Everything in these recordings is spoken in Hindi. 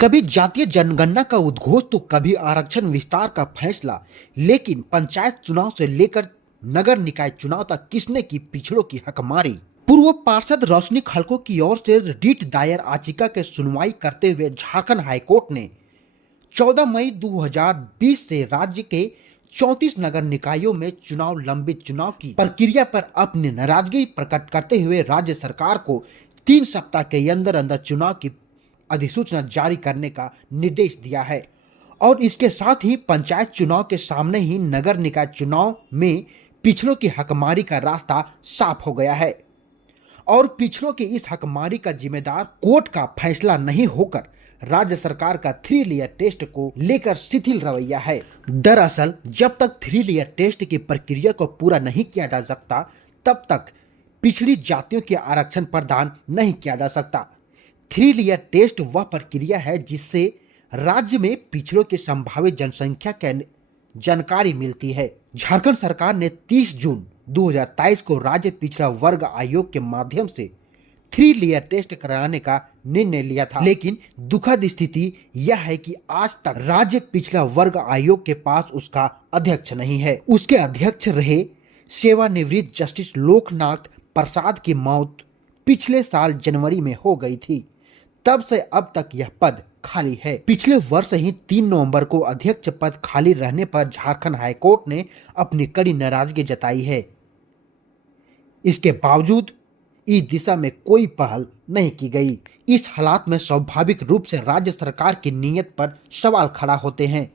कभी जातीय जनगणना का उद्घोष तो कभी आरक्षण विस्तार का फैसला, लेकिन पंचायत चुनाव से लेकर नगर निकाय चुनाव तक किसने की पिछड़ों की हकमारी। पूर्व पार्षद रोशनी खलको की ओर से रिट दायर याचिका के सुनवाई करते हुए झारखंड हाईकोर्ट ने 14 मई 2020 से राज्य के 34 नगर निकायों में चुनाव लंबित चुनाव की प्रक्रिया पर अपनी नाराजगी प्रकट करते हुए राज्य सरकार को 3 सप्ताह के अंदर अंदर चुनाव की अधिसूचना जारी करने का निर्देश दिया है। और इसके साथ ही पंचायत चुनाव के सामने ही नगर निकाय चुनाव में पिछड़ों की हकमारी का रास्ता साफ हो गया है और पिछड़ों की इस हकमारी का जिम्मेदार कोर्ट का फैसला नहीं होकर राज्य सरकार का 3 लेयर टेस्ट को लेकर शिथिल रवैया है। दरअसल जब तक 3 लेयर टेस्ट की प्रक्रिया को पूरा नहीं किया जा सकता तब तक पिछड़ी जातियों के आरक्षण प्रदान नहीं किया जा सकता। 3 लेयर टेस्ट वह प्रक्रिया है जिससे राज्य में पिछड़ों की संभावित जनसंख्या की जानकारी मिलती है। झारखंड सरकार ने 30 जून 2023 को राज्य पिछड़ा वर्ग आयोग के माध्यम से 3 लेयर टेस्ट कराने का निर्णय लिया था, लेकिन दुखद स्थिति यह है कि आज तक राज्य पिछड़ा वर्ग आयोग के पास उसका अध्यक्ष नहीं है। उसके अध्यक्ष रहे सेवानिवृत्त जस्टिस लोकनाथ प्रसाद की मौत पिछले साल जनवरी में हो गई थी। तब से अब तक यह पद खाली है। पिछले वर्ष ही 3 नवंबर को अध्यक्ष पद खाली रहने पर झारखंड हाईकोर्ट ने अपनी कड़ी नाराजगी जताई है। इसके बावजूद इस दिशा में कोई पहल नहीं की गई। इस हालात में स्वाभाविक रूप से राज्य सरकार की नीयत पर सवाल खड़ा होते हैं।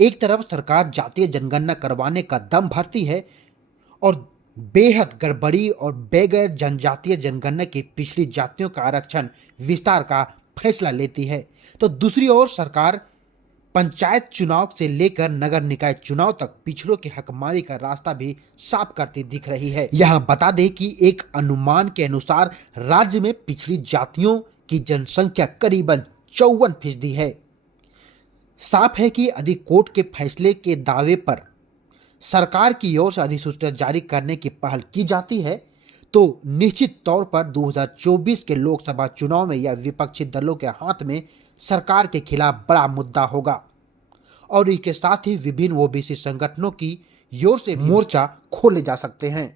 एक तरफ सरकार जातीय जनगणना करवाने का दम भरती है और बेहद गड़बड़ी और बगैर जनजातीय जनगणना की पिछड़ी जातियों का आरक्षण विस्तार का फैसला लेती है, तो दूसरी ओर सरकार पंचायत चुनाव से लेकर नगर निकाय चुनाव तक पिछड़ों की हकमारी का रास्ता भी साफ करती दिख रही है। यहां बता दें कि एक अनुमान के अनुसार राज्य में पिछड़ी जातियों की जनसंख्या करीबन 54% है। साफ है कि यदि कोर्ट के फैसले के दावे पर सरकार की ओर से अधिसूचना जारी करने की पहल की जाती है तो निश्चित तौर पर 2024 के लोकसभा चुनाव में यह विपक्षी दलों के हाथ में सरकार के खिलाफ बड़ा मुद्दा होगा और इसके साथ ही विभिन्न ओबीसी संगठनों की ओर से मोर्चा खोले जा सकते हैं।